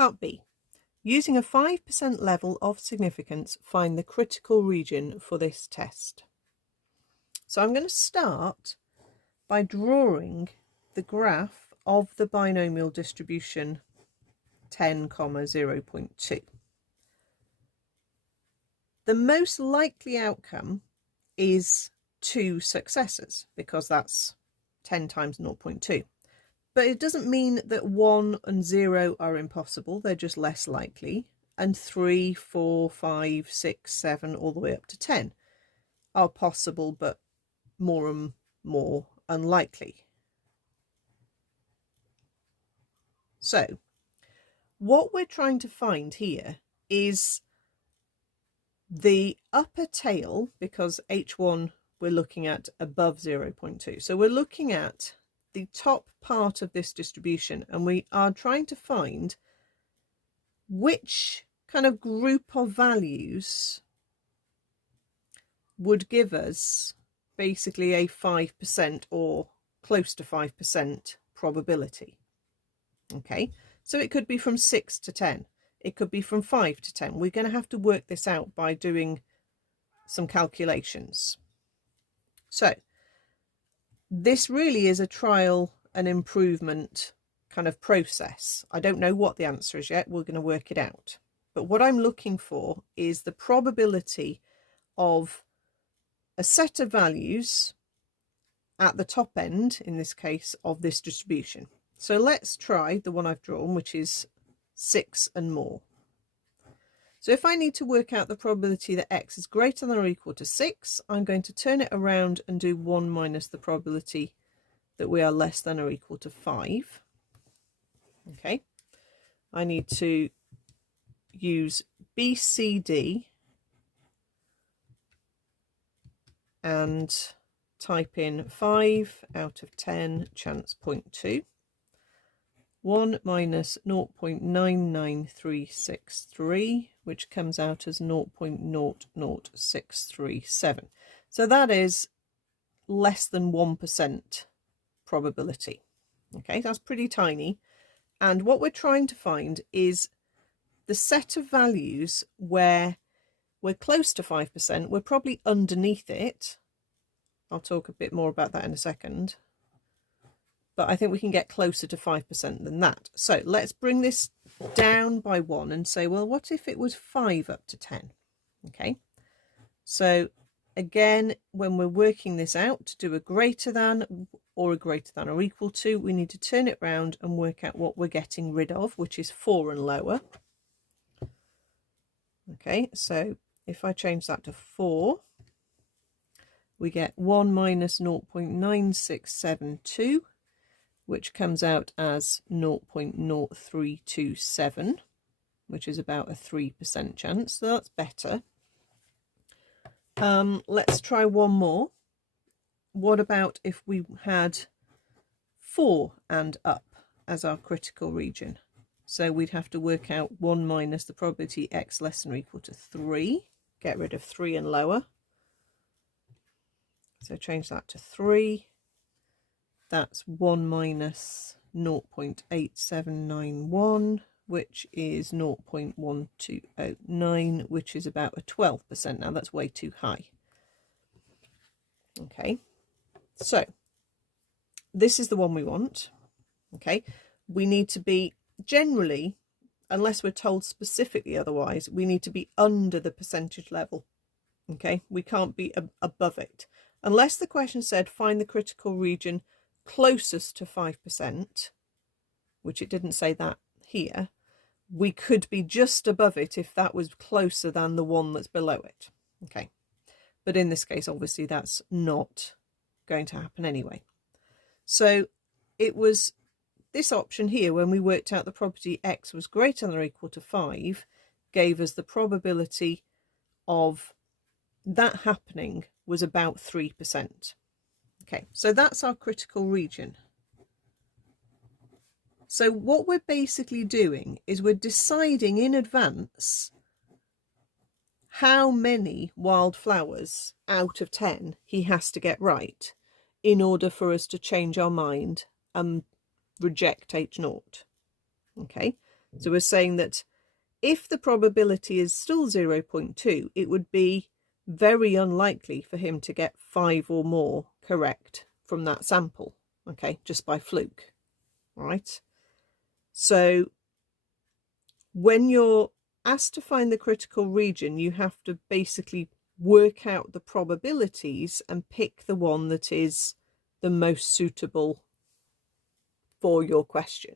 Part B. Using a 5% level of significance, find the critical region for this test. So I'm going to start by drawing the graph of the binomial distribution 10, 0.2. The most likely outcome is 2 successors because that's 10 times 0.2. But it doesn't mean that 1 and 0 are impossible, they're just less likely. And 3, 4, 5, 6, 7, all the way up to 10 are possible, but more and more unlikely. So, what we're trying to find here is the upper tail, because H1 we're looking at above 0.2. So we're looking at the top part of this distribution, and we are trying to find which kind of group of values would give us basically a 5% or close to 5% probability. Okay, so it could be from 6 to 10. It could be from 5 to 10. We're going to have to work this out by doing some calculations. So this really is a trial and improvement kind of process. I don't know what the answer is yet. We're going to work it out. But what I'm looking for is the probability of a set of values at the top end, in this case, of this distribution. So let's try the one I've drawn, which is 6 and more. So if I need to work out the probability that x is greater than or equal to 6, I'm going to turn it around and do 1 minus the probability that we are less than or equal to 5. Okay, I need to use BCD and type in 5 out of 10 chance 0.2. 1 minus 0.99363, which comes out as 0.00637. So that is less than 1% probability. Okay, that's pretty tiny. And what we're trying to find is the set of values where we're close to 5%, we're probably underneath it. I'll talk a bit more about that in a second. But I think we can get closer to 5% than that. So let's bring this down by 1 and say, well, what if it was 5 up to 10? Okay, so again, when we're working this out to do a greater than or a greater than or equal to, we need to turn it round and work out what we're getting rid of, which is 4 and lower. Okay, so if I change that to 4, we get 1 minus 0.9672, which comes out as 0.0327, which is about a 3% chance. So that's better. Let's try one more. What about if we had 4 and up as our critical region? So we'd have to work out 1 minus the probability x less than or equal to 3. Get rid of 3 and lower. So change that to 3. That's 1 minus 0.8791, which is 0.1209, which is about a 12%. Now that's way too high. Okay, so this is the one we want. Okay, we need to be generally, unless we're told specifically otherwise, we need to be under the percentage level. Okay, we can't be above it. Unless the question said find the critical region closest to 5%, which it didn't say that here, we could be just above it if that was closer than the one that's below it. Okay, but in this case, obviously, that's not going to happen anyway. So it was this option here, when we worked out the probability x was greater than or equal to 5, gave us the probability of that happening was about 3%. Okay, so that's our critical region. So what we're basically doing is we're deciding in advance how many wildflowers out of 10 he has to get right in order for us to change our mind and reject H0. Okay, So we're saying that if the probability is still 0.2, it would be very unlikely for him to get 5 or more correct from that sample, okay, just by fluke, right? So when you're asked to find the critical region, you have to basically work out the probabilities and pick the one that is the most suitable for your question.